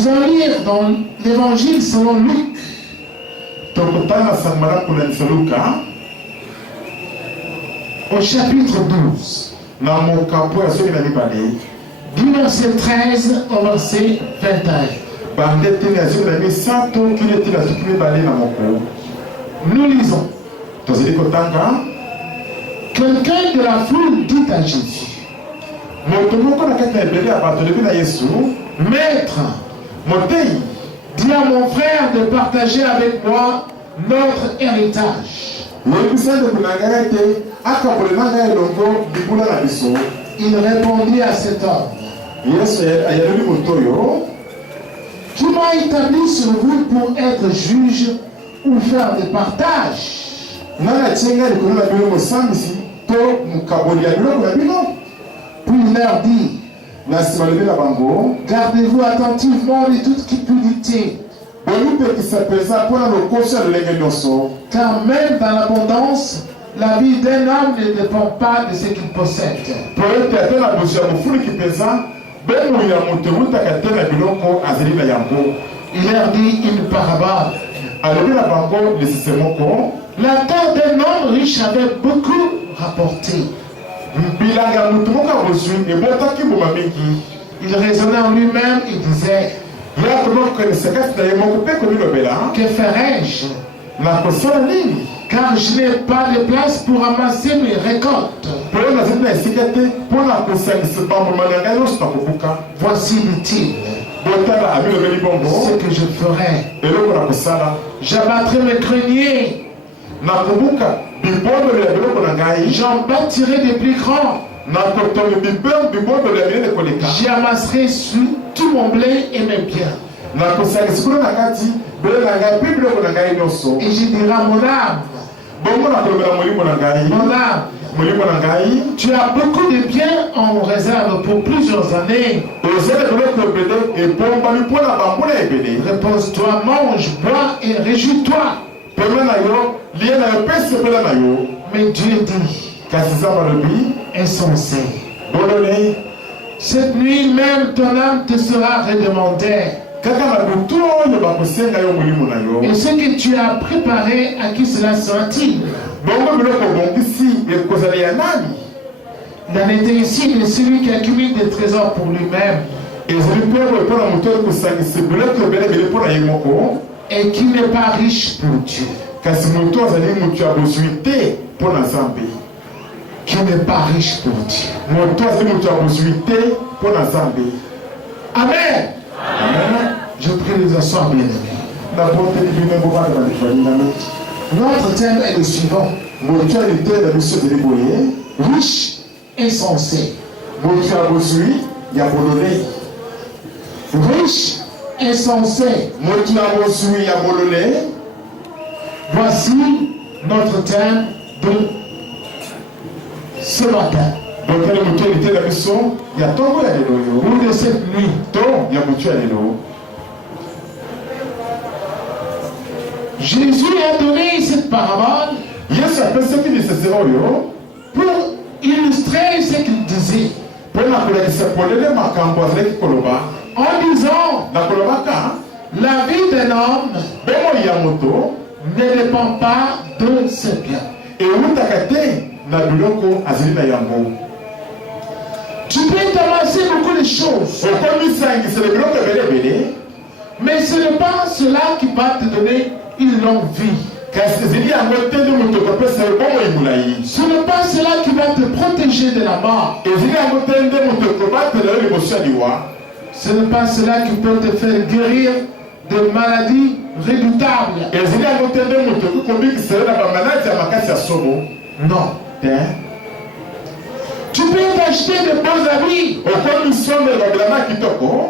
Nous allons lire dans l'évangile selon Luc. Au chapitre 12. Du verset 13 au verset 21. Nous lisons. Quelqu'un de la foule dit à Jésus, Maître, dis à mon frère de partager avec moi notre héritage. Il répondit à cet homme, qui m'a établi sur vous pour être juge ou faire des partages? Puis il leur dit, gardez-vous attentivement de toute cupidité, car même dans l'abondance, la vie d'un homme ne dépend pas de ce qu'il possède. Il leur dit une parabole. La terre d'un homme riche avait beaucoup rapporté. Il raisonnait en lui-même et disait, que ferai-je? Car je n'ai pas de place pour ramasser mes récoltes. Voici, dit-il, ce que je ferai. J'abattrai mes greniers. J'en bâtirai des plus grands. J'y amasserai tout mon blé et mes biens. Et je dirai à mon âme, mon âme, tu as beaucoup de biens en réserve pour plusieurs années. Repose-toi, mange, bois et réjouis-toi. Mais Dieu dit, insensé, cette nuit même ton âme te sera redemandée. Et ce que tu as préparé, à qui cela sera-t-il? Il en était ici de celui qui accumule des trésors pour lui-même et qui n'est pas riche pour Dieu. Qui n'est pas riche pour Dieu. Amen. Amen. Je prie les asseoir, bien aimés. Notre thème est le suivant. Riche, insensé. Riche, insensé. Voici notre thème de ce matin. Ou de cette nuit. Jésus a donné cette parabole pour illustrer ce qu'il disait. En disant, la vie d'un homme ne dépend pas de ses biens. Tu peux t'amasser beaucoup de choses, mais ce n'est pas cela qui va te donner une longue vie. Ce n'est pas cela qui va te protéger de la mort. Ce n'est pas cela qui peut te faire guérir de maladies redoutables. Non. Tu peux t'acheter de beaux habits,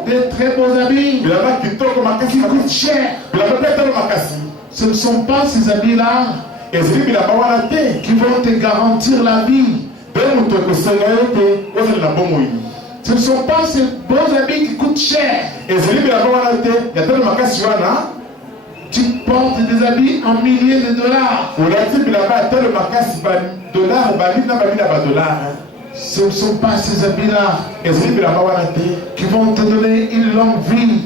de très beaux habits qui coûtent cher. Ce ne sont pas ces habits-là qui vont te garantir la vie. Ce ne sont pas ces beaux habits qui coûtent cher. Tu portes des habits en milliers de dollars. Ce ne sont pas ces habits-là qui vont te donner une longue vie.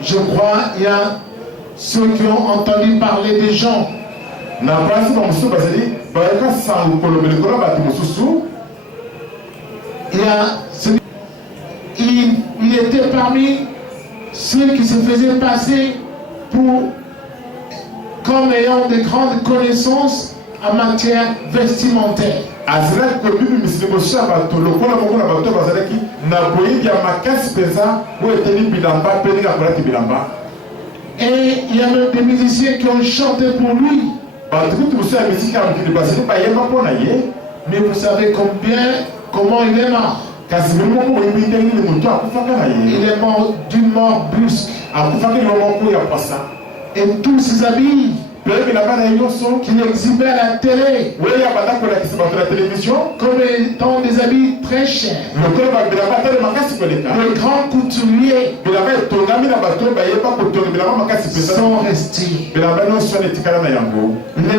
Je crois qu'il y a ceux qui ont entendu parler des gens. Il était parmi ceux qui se faisaient passer comme ayant de grandes connaissances en matière vestimentaire. Et il y a même des musiciens qui ont chanté pour lui. Mais vous savez comment il est mort. Il est mort d'une mort brusque. Et tous ces habits qu'il exhibait à la télé comme étant des habits très chers. Les grands couturiers sont restés. Il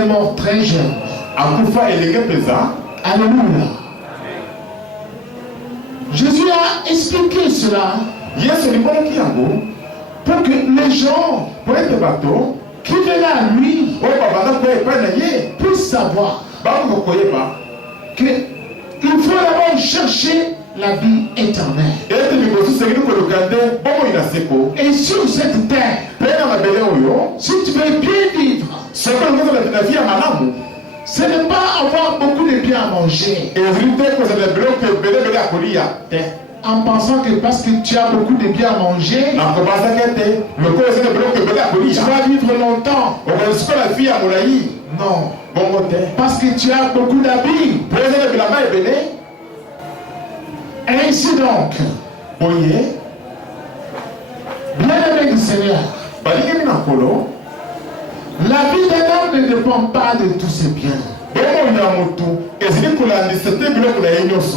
est mort très jeune. Alléluia. Jésus a expliqué cela pour que les gens qui venaient à lui puissent savoir qu'il faut d'abord chercher la vie éternelle. Et sur cette terre, si tu veux bien vivre, ce n'est pas avoir beaucoup de biens à manger en pensant que parce que tu as beaucoup de biens à manger, tu vas vivre longtemps. Non. Parce que tu as beaucoup d'habits. Ainsi donc, bien-aimé du Seigneur, la vie d'un homme ne dépend pas de tous ses biens.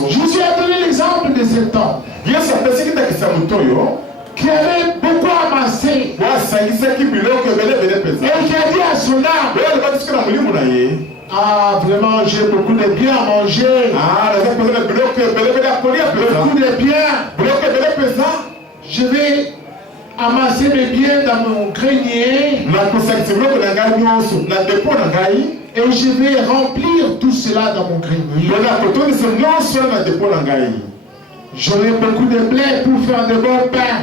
Jésus a donné l'exemple de cet homme qui avait beaucoup amassé et qui a dit à son âme: ah, vraiment, j'ai beaucoup de biens à manger. Beaucoup de biens. Je vais amasser mes biens dans mon grenier. Et je vais remplir tout cela dans mon grenier. J'aurai beaucoup de blé pour faire de bons pains.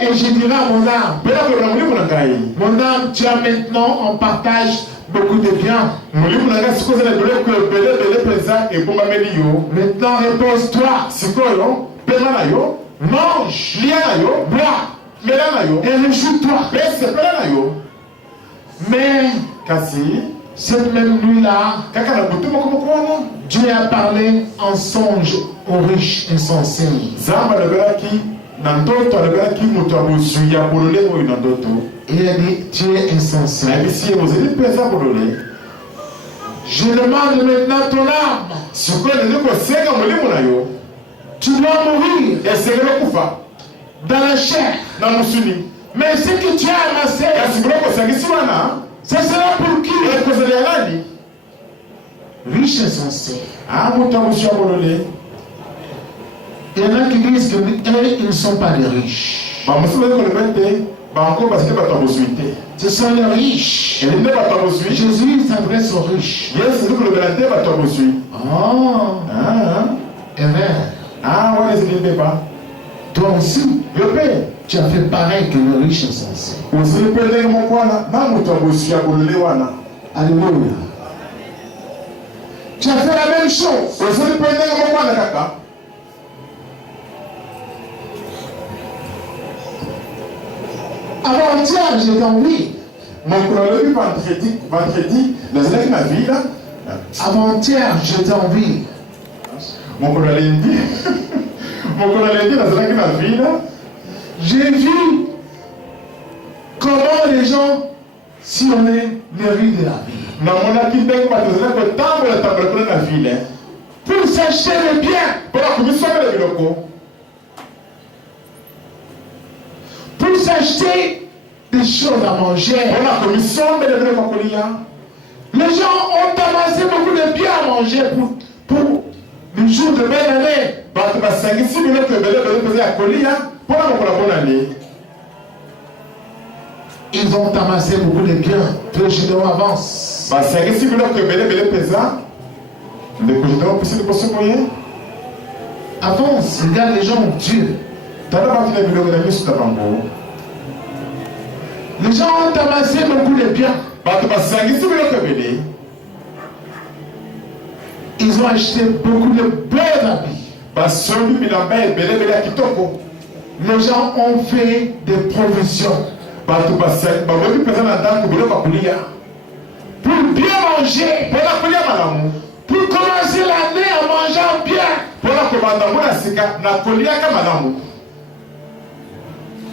Et je dirai à mon âme: mon âme, tu as maintenant en partage beaucoup de biens. Maintenant, repose-toi. Mange, bois et réjouis-toi. Mais cette même nuit-là, Dieu a parlé en songe aux riches insensés. Et il a dit: tu es insensé. Je demande maintenant ton âme. Tu dois mourir dans la chair. Mais ce que tu as amassé, ce sera pour qui? Riche insensé. Il y en a qui disent qu'ils ne sont pas des riches. Ce sont les riches. Jésus s'adresse aux riches. Oh. Erreur. Toi aussi, tu as fait pareil que le riche insensé. Alléluia. Tu as fait la même chose. Avant-hier, j'étais en vie. Avant-hier, j'étais en vie. J'ai vu comment les gens sillonnaient les rues de la ville pour s'acheter les biens, pour s'acheter des choses à manger. Les gens ont amassé beaucoup de biens à manger pour le jour de belle année. Ils ont amassé beaucoup de biens. Que le général avance. Avance, regarde les gens ont Dieu. Les gens ont amassé beaucoup de biens. Ils ont acheté beaucoup de beaux habits. Les gens ont fait des provisions. Pour bien manger. Pour commencer l'année en mangeant bien.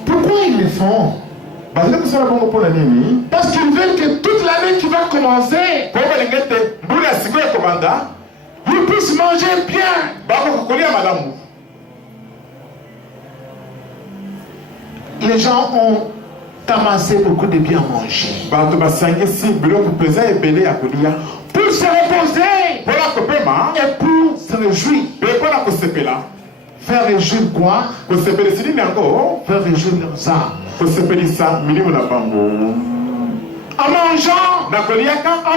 Pourquoi ils le font? Parce qu'ils veulent que toute l'année qui va commencer, ils puissent manger bien. Les gens ont amassé beaucoup de biens à manger. Pour se reposer et pour se réjouir. Faire réjouir quoi? Faire réjouir leurs âmes. En mangeant, en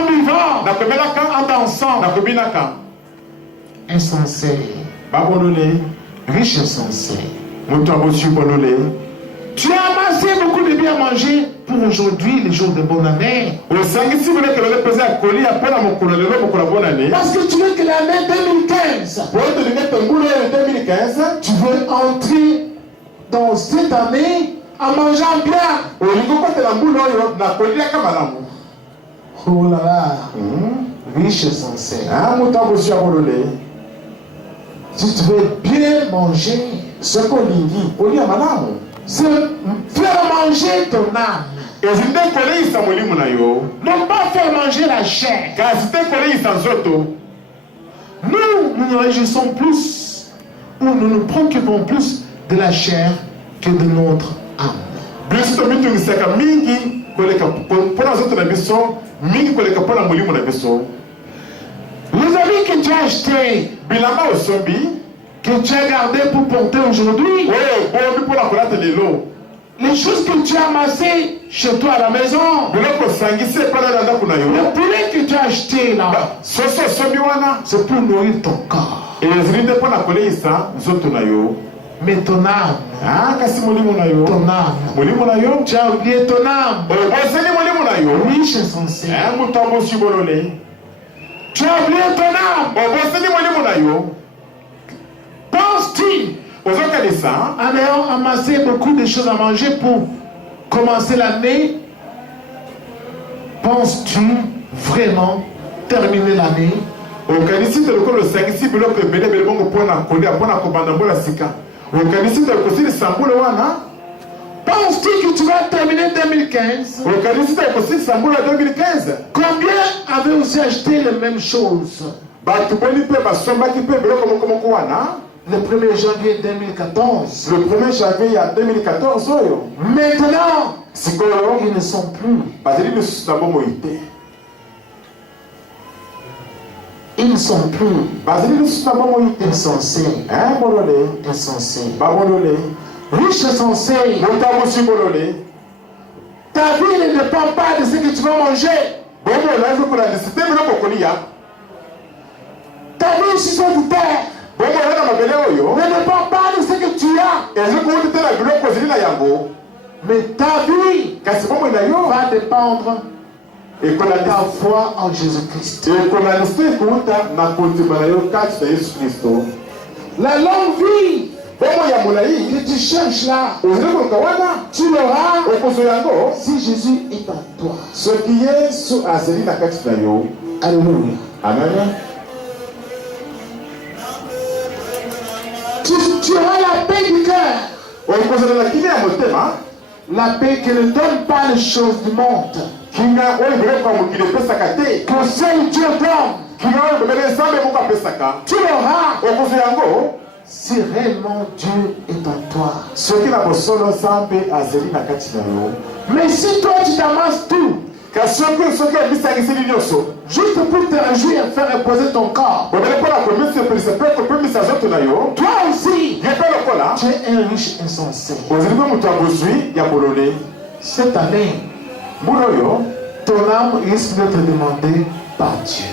buvant, en dansant. Insensé. Riche insensé. Tu as amassé beaucoup de biens à manger pour aujourd'hui, les jours de bonne année. Parce que tu veux que l'année 2015, tu veux entrer dans cette année en mangeant bien. Oh là là. Riche et sincère. Si tu veux bien manger, c'est faire manger ton âme. Non pas faire manger la chair. Nous nous réjouissons plus, ou nous nous préoccupons plus de la chair que de notre âme. Les habits que tu as achetés, que tu as gardé pour porter aujourd'hui, les choses que tu as amassées chez toi à la maison, le poulet que tu as acheté là, c'est pour nourrir ton corps. Mais ton âme, ton âme, tu as oublié ton âme. Riche et sincère. Tu as oublié ton âme. Penses-tu en ayant amassé beaucoup de choses à manger pour commencer l'année, penses-tu vraiment terminer l'année? Penses-tu que tu vas terminer 2015? Combien avaient aussi acheté les mêmes choses? Le 1er janvier 2014. Le 1er janvier 2014. Maintenant, ils ne sont plus. Ils ne sont plus. Insensés. Insensés. Riche insensé. Ta vie ne dépend pas de ce que tu vas manger. Ta vie sur cette terre ne dépend pas de ce que tu as. Mais ta vie va dépendre de ta foi en Jésus-Christ. La longue vie que tu cherches là, tu l'auras si Jésus est en toi. Alléluia. Amen. Tu auras la paix du cœur. La paix qui ne donne pas les choses du monde. Que seul Dieu donne. Tu l'auras si réellement Dieu est en toi. Mais si toi tu t'amasses tout, Juste pour te réjouir et faire reposer ton corps. Toi aussi, tu es un riche insensé. Cette année, ton âme risque d'être demandée par Dieu.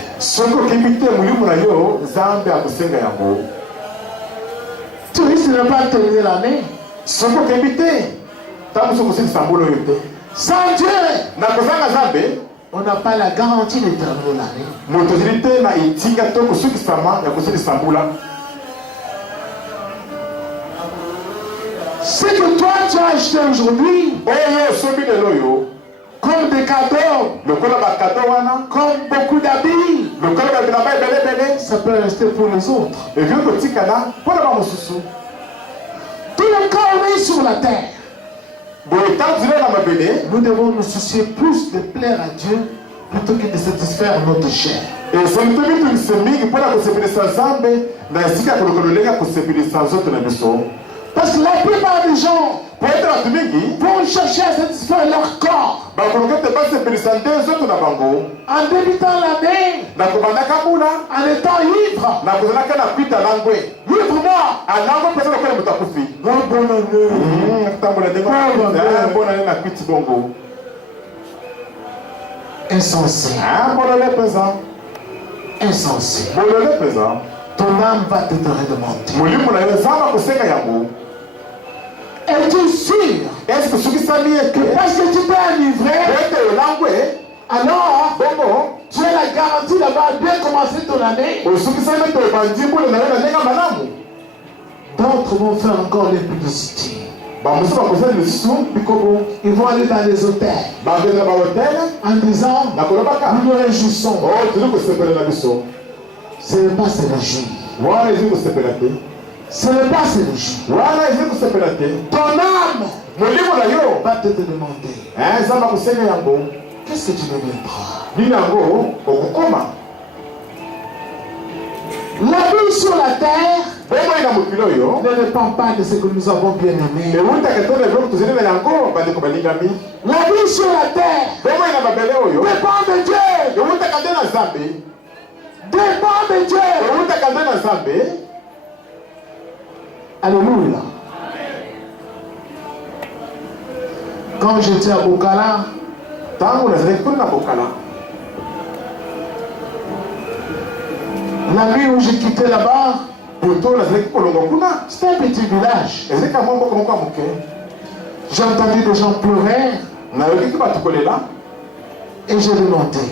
Tu risques de ne pas terminer l'année. Sans Dieu, on n'a pas la garantie de terminer l'année. Ce que toi tu as acheté aujourd'hui, comme des cadeaux, comme beaucoup d'habits, ça peut rester pour les autres. Tout le cas on est sur la terre. Nous devons nous soucier plus de plaire à Dieu plutôt que de satisfaire notre chair. Parce que la plupart des gens vont chercher à satisfaire leur corps. En débutant l'année, en étant ivre. Ivre-moi. Insensé. Insensé. Ton âme va te demander. Es-tu sûr que parce que tu t'es enivré, alors tu as la garantie d'avoir bien commencé ton année? D'autres vont faire encore des publicités. Ils vont aller dans les hôtels en disant nous nous réjouissons. Ce n'est pas se réjouir. Ce n'est pas se réjouir. Ton âme va te demander qu'est-ce que tu deviendras? La vie sur la terre ne dépend pas de ce que nous avons bien aimé. La vie sur la terre dépend de Dieu. Dépend de Dieu. Alléluia. Quand j'étais à Bokala, la nuit où j'ai quitté là-bas, c'était un petit village. J'ai entendu des gens pleurer et j'ai demandé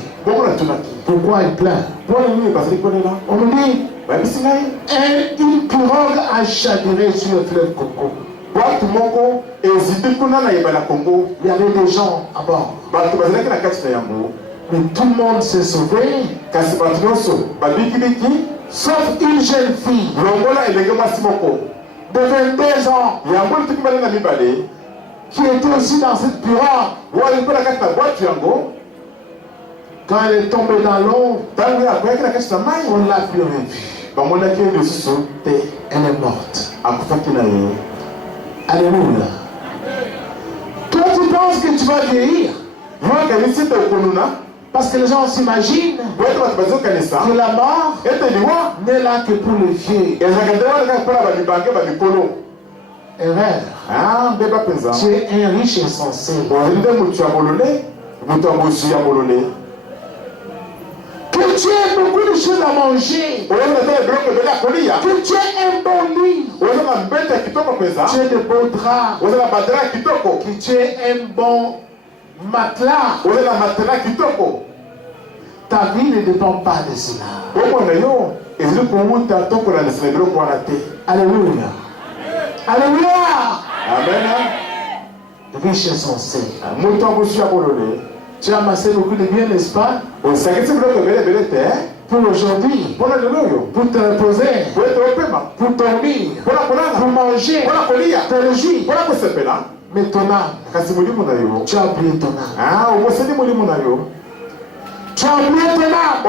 pourquoi ils pleurent. On me dit une pirogue a chaviré sur le fleuve Congo. Il y avait des gens à bord. Mais tout le monde s'est sauvé. Sauf une jeune fille de 22 ans qui était aussi dans cette pirogue. Quand elle est tombée dans l'eau, on ne l'a plus revue. Elle est morte. Alléluia. Toi tu penses que tu vas vieillir? Parce que les gens s'imaginent que la mort n'est là que pour les vieux. Erreur. Tu es un riche insensé. Que tu aies beaucoup de choses à manger. Que tu aies un bon lit. Tu aies de beaux draps. Que tu aies un bon matelas. Ta vie ne dépend pas de cela. Alléluia. Alléluia. Amen. Riche insensé. Tu as amassé beaucoup de biens, n'est-ce pas? Pour aujourd'hui, pour te reposer, pour dormir, pour manger, te réjouir. Mais ton âme, tu as oublié ton âme. Tu as oublié ton âme.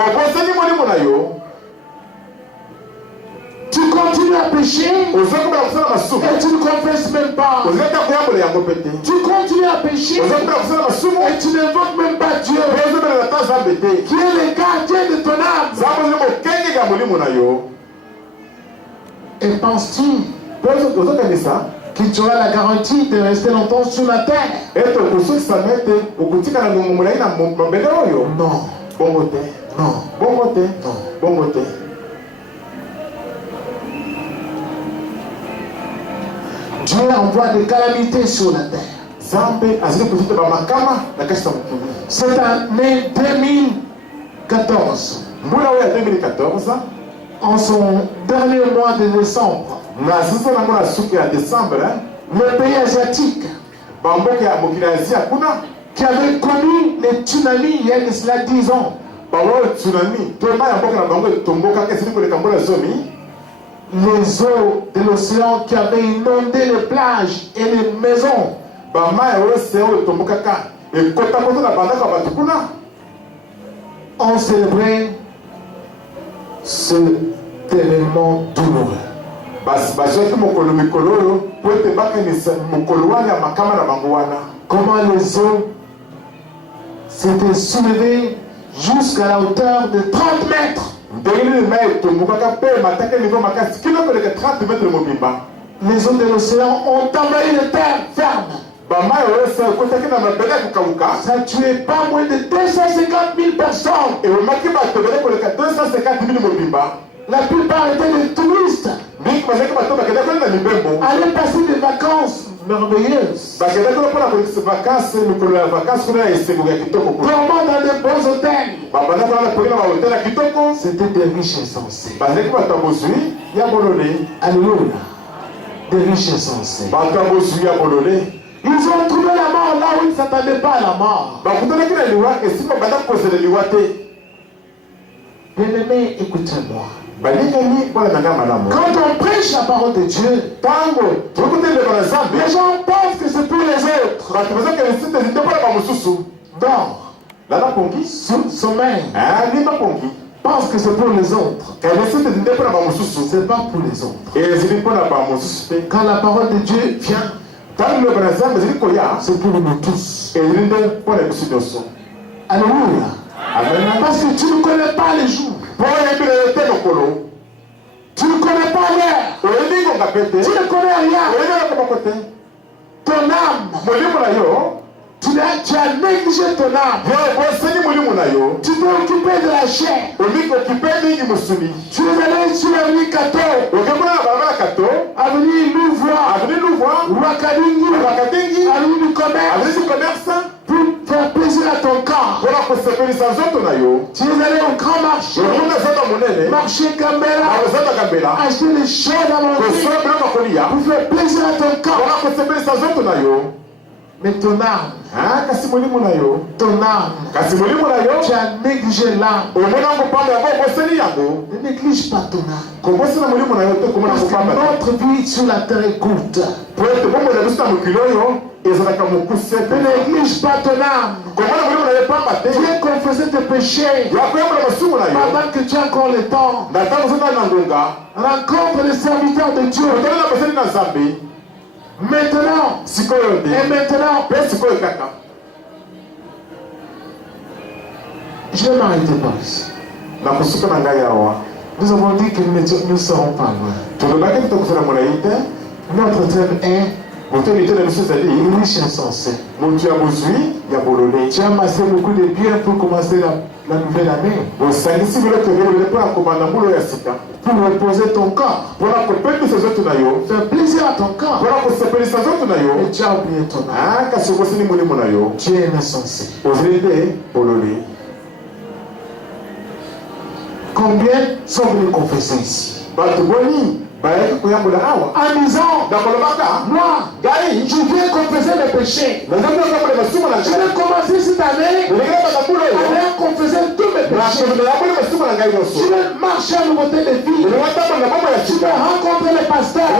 Tu continues à pécher et tu ne confesses même pas. Tu continues à pécher et tu n'invoques même pas pas Dieu, qui est le gardien de ton âme. Et penses-tu que tu auras la garantie de rester longtemps sur la terre? Non. Non. Dieu envoie des calamités sur la terre. Cette année 2014, en son dernier mois de décembre, le pays asiatique qui avait connu les tsunamis il y a de cela 10 ans, les eaux de l'océan qui avaient inondé les plages et les maisons, ont célébré cet événement douloureux. Comment les eaux s'étaient soulevées jusqu'à la hauteur de 30 mètres. Les eaux de l'océan ont envahi les terres fermes. Ça a tué pas moins de 250 000 personnes. La plupart étaient des touristes. Allaient passer des vacances merveilleuses. Dormant dans de bons hôtels. C'était des riches insensés. Alléluia. Des riches insensés. Ils ont trouvé la mort là où ils ne s'attendaient pas à la mort. Bien-aimé, écoutez-moi. Quand on prêche la parole de Dieu, les gens pensent que c'est pour les autres. Dors, sommeil, pense que c'est pour les autres. C'est pas pour les autres. Quand la parole de Dieu vient, c'est pour nous tous. Alléluia. Parce que tu ne connais pas les jours. Tu ne connais pas l'heure. Tu ne connais rien. Ton âme. Tu as négligé ton âme. Tu t'es occupé de la chair. Tu es allé sur la rue Kato. Avenue Louvois. Wakadingi. Avenue du commerce. Pour faire plaisir à ton corps. Tu es allé au grand marché. Marché Gambela. Acheter les choses à manger. Pour faire plaisir à ton corps. Mais ton âme, ton âme, tu as négligé l'âme. Ne néglige pas ton âme. Parce que notre vie sur la terre est courte. Ne néglige pas ton âme. Dieu confessait tes péchés pendant que tu as encore le temps. Rencontre les serviteurs de Dieu. Maintenant, et maintenant, je vais m'arrêter par ici. Nous avons dit que nous ne serons pas loin. Notre thème est riche insensé. Tu as amassé beaucoup de biens pour commencer la nouvelle année. Pour reposer ton corps. Faire plaisir à ton corps. Et tu as oublié ton âme. Tu es insensé. Combien sont venus confesser ici? En disant, moi, je viens confesser mes péchés. Je vais commencer cette année à confesser tous mes péchés. Je vais marcher à nouveauté de vie. Je vais rencontrer les pasteurs.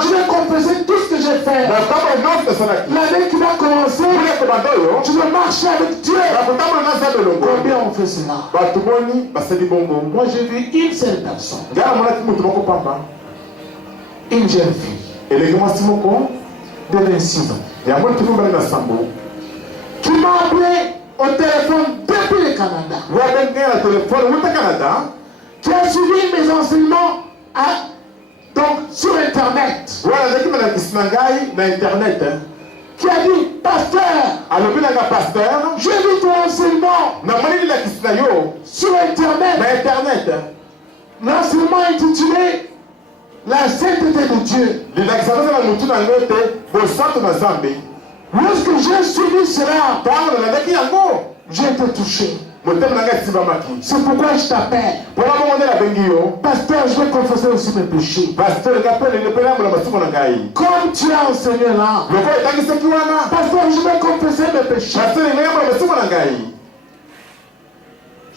Je vais confesser tout ce que j'ai fait. L'année qui va commencer, je vais marcher avec Dieu. Combien on fait cela? Moi, j'ai vu une seule personne. Une jeune fille de 26 ans qui m'a appelé au téléphone depuis le Canada. Qui a suivi mes enseignements donc sur Internet. Qui a dit, pasteur, j'ai vu ton enseignement sur Internet. L'enseignement intitulé La sainteté de Dieu. Lorsque j'ai suivi cela, j'ai été touché. C'est pourquoi je t'appelle. Pasteur, je vais confesser aussi mes péchés. Comme tu as enseigné là. Pasteur, je vais confesser mes péchés.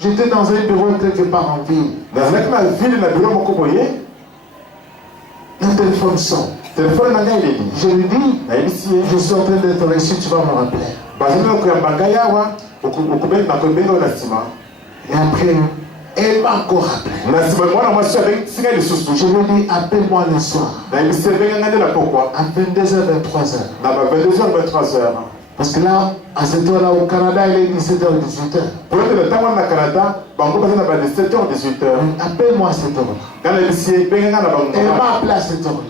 J'étais dans un bureau quelque part en ville. Un téléphone sonne. Je lui dis, je suis en train d'être ici, tu vas me rappeler. Et après, elle m'a encore rappelé. Je lui dis, appelle-moi le soir. À 22h, 23h. Parce que là, à cette heure-là, au Canada, il est 17h, 18h. Appelle-moi à cette heure-là. Elle m'a appelé à cette heure-là.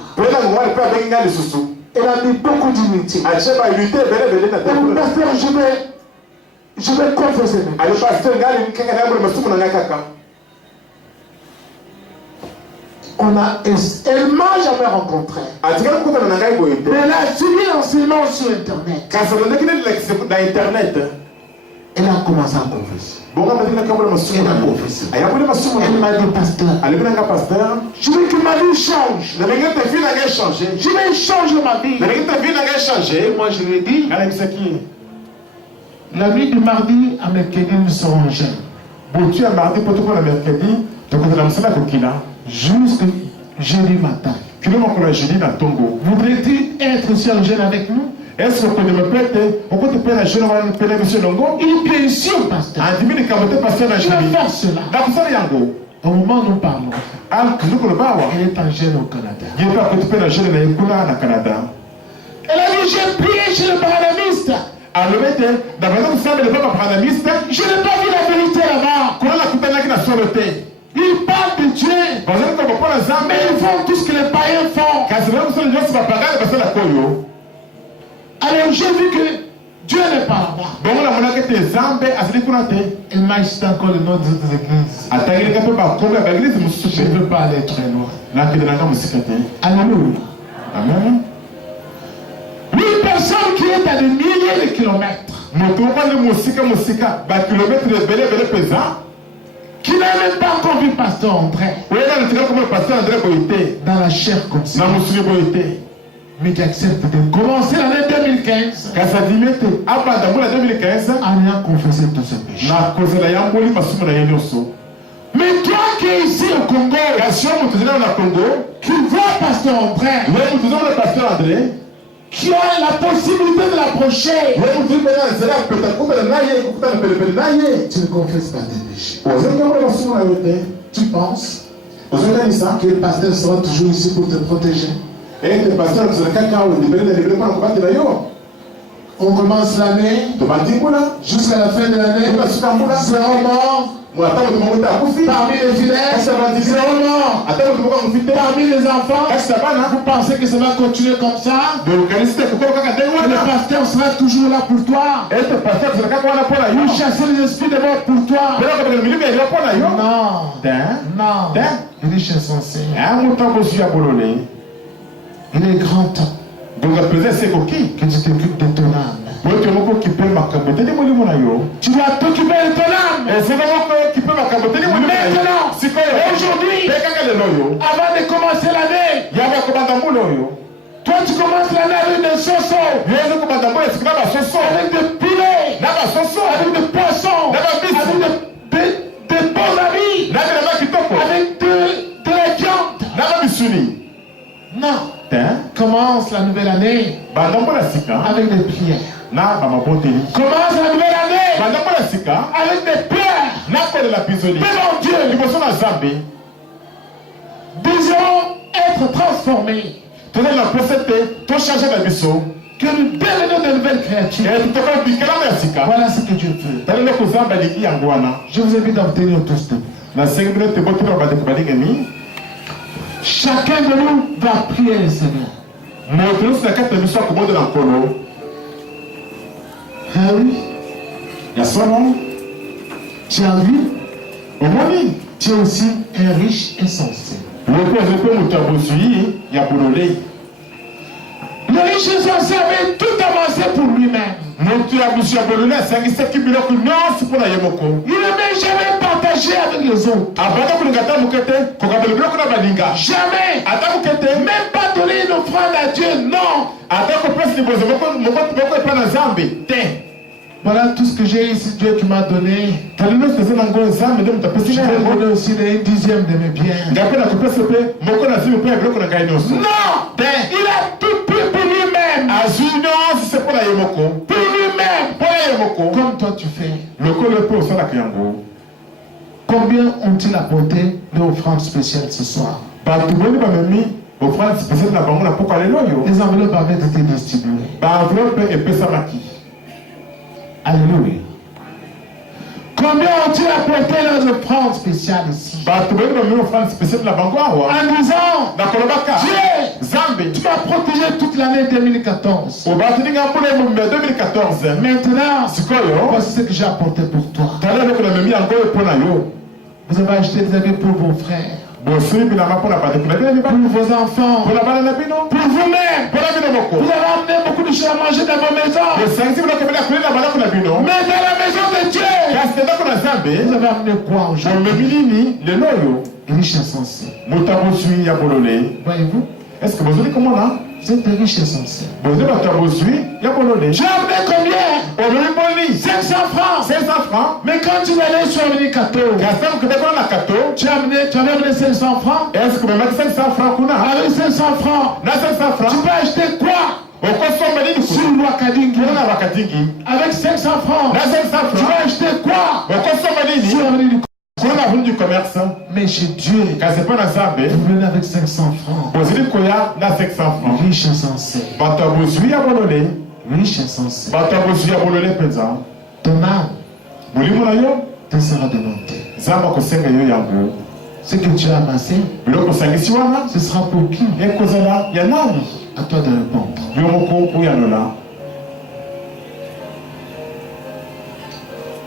Elle a mis beaucoup d'unité. Pasteur, je vais confesser mes péchés. Elle m'a jamais rencontré. Mais elle a suivi l'enseignement sur Internet. Elle a commencé à confesser. Elle a confessé. Elle m'a dit, pasteur, je veux que ma vie change. Je vais changer ma vie. Et moi je lui ai dit, la nuit du mardi à mercredi, nous serons jeunes. Jusque jeudi matin. Voudrais-tu être aussi en jeûne avec nous? Est-ce que me prête on peut te payer la jeune monsieur Longo? Il est bien sûr, pasteur. Je vais faire cela. Au moment où nous parlons, elle est en jeûne au Canada. Elle a dit, j'ai prié chez le paradamiste. Je n'ai pas vu la vérité là-bas. Ils parlent de Dieu, mais ils font tout ce que les païens font. Alors j'ai vu que Dieu n'est pas là-bas. Il m'a cité encore le nom des autres églises. Je ne veux pas aller très loin. Alléluia. Amen. 8 personnes qui est à des milliers de kilomètres. Qui n'a même pas encore vu pasteur André. Dans la chair comme ça. Mais qui accepte de commencer l'année 2015. En ayant confessé tous ses péchés. Mais toi qui es ici au Congo, qui vois pasteur André, qui a la possibilité de l'approcher, tu ne confesses pas tes péchés. Tu penses que le pasteur sera toujours ici pour te protéger? On commence l'année, jusqu'à la fin de l'année, 0 mort. Parmi les fidèles, 0 mort. Parmi les enfants, vous pensez que ça va continuer comme ça? Le pasteur sera toujours là pour toi. Vous chassez les esprits de mort pour toi. Non. Il est chez son Seigneur. Il est grand temps que tu t'occupes de ton âme. Tu dois t'occuper de ton âme. Maintenant, aujourd'hui, avant de commencer l'année, toi tu commences l'année avec des sosos, avec des pilets, avec des poissons, avec des bons amis, avec de la viande. Non. Commence la nouvelle année avec des prières. Commence la nouvelle année avec des prières. Devant Dieu. Désirons être transformés. Que que nous devenons de nouvelles créatures. Voilà ce que Dieu veut. Je vous invite à obtenir tous de vous. Chacun de nous va prier le Seigneur. Ah oui. Tu as vu? Tu es aussi un riche insensé. Le riche insensé avait tout avancé pour lui-même. Il ne même jamais partagé avec les autres. Jamais. Même pas donner une offrande à Dieu. Non. Voilà tout ce que j'ai ici, Dieu qui m'a donné. Je vais donner aussi les 10e de mes biens. Non. Il a tout pris pour lui-même. Pour lui-même. Comme toi tu fais. Combien ont-ils apporté l'offrande spéciale ce soir? Les enveloppes avaient été distribuées. Alléluia. Combien ont-ils apporté leurs offrandes spéciales ici? En disant, Dieu, tu m'as protégé toute l'année 2014. Maintenant, voici ce que j'ai apporté pour toi. Vous avez acheté des habits pour vos frères. Pour vos enfants, pour vous-même. Vous avez amené beaucoup de choses à manger dans vos maisons. Mais dans la maison de Dieu, vous avez amené quoi aujourd'hui? Riche insensé. Voyez-vous? Est-ce que vous avez comment là? Vous êtes riche insensé. Tu as amené combien? 500 francs. 500 francs. Mais quand tu allais sur le Nikato, tu avais amené 500 francs. Est-ce que vous avez 500 francs? Avec 500 francs, tu peux acheter quoi? Sur Wakadingi. Avec 500 francs, tu vas acheter quoi? Sur l'avenue du commerce. Mais chez Dieu, vous venez avec 500 francs. Riche insensé. Riche insensé. Ton âme te sera demandée. Ce que tu as amassé, ce sera pour qui? À toi de répondre.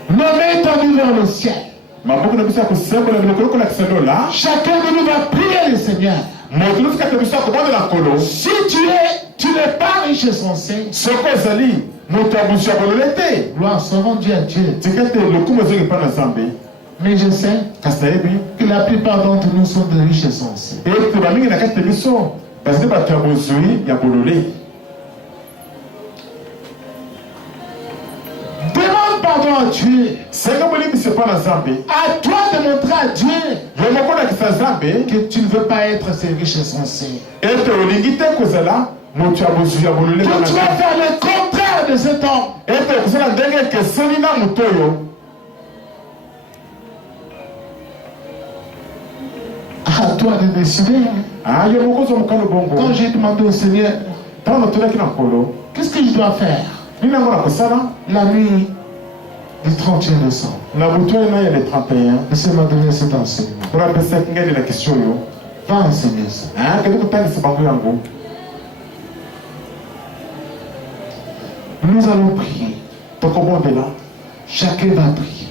Nommez ton nom vers le ciel. Chacun de nous va prier le Seigneur. Si tu n'es pas riche et insensé, gloire soit rendue à Dieu. Mais je sais que la plupart d'entre nous sont de riches et insensés. Demande pardon à Dieu. À toi de montrer à Dieu que tu ne veux pas être ces riches et insensés. Que tu vas faire le contraire de cet homme. À toi de décider. Quand j'ai demandé au Seigneur, qu'est-ce que je dois faire? La nuit du 31 décembre. Le Seigneur m'a donné cet enseignement. Va enseigner ça. Nous allons prier. Chacun va prier.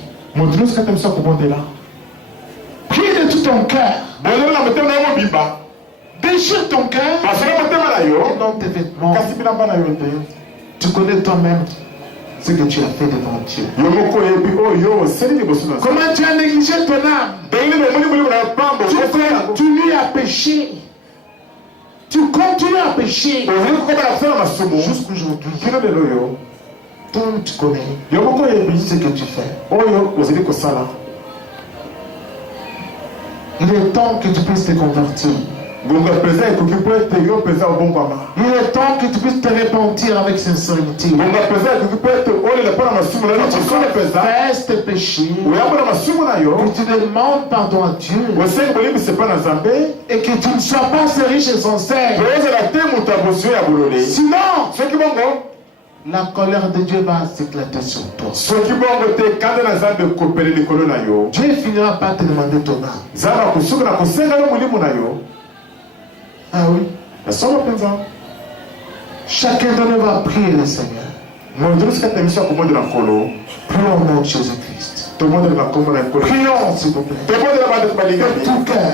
Prie de tout ton cœur. Déchire ton cœur et non tes vêtements. Tu connais toi-même ce que tu as fait devant Dieu. Comment tu as négligé ton âme. Tu continues à pécher. Tu continues à pécher jusqu'aujourd'hui. Toi, tu connais ce que tu fais. Il est temps que tu puisses te convertir. Il est temps que tu puisses te repentir avec sincérité. Que tu confesses tes péchés. Que tu demandes pardon à Dieu. Et que tu ne sois pas assez riche et sincère. Sinon, la colère de Dieu va s'éclater sur toi. Dieu finira par te demander ton âme. Ah oui. Chacun de nous va prier le Seigneur. Prions au nom de Jésus-Christ. Prions, s'il vous plaît. De tout cœur.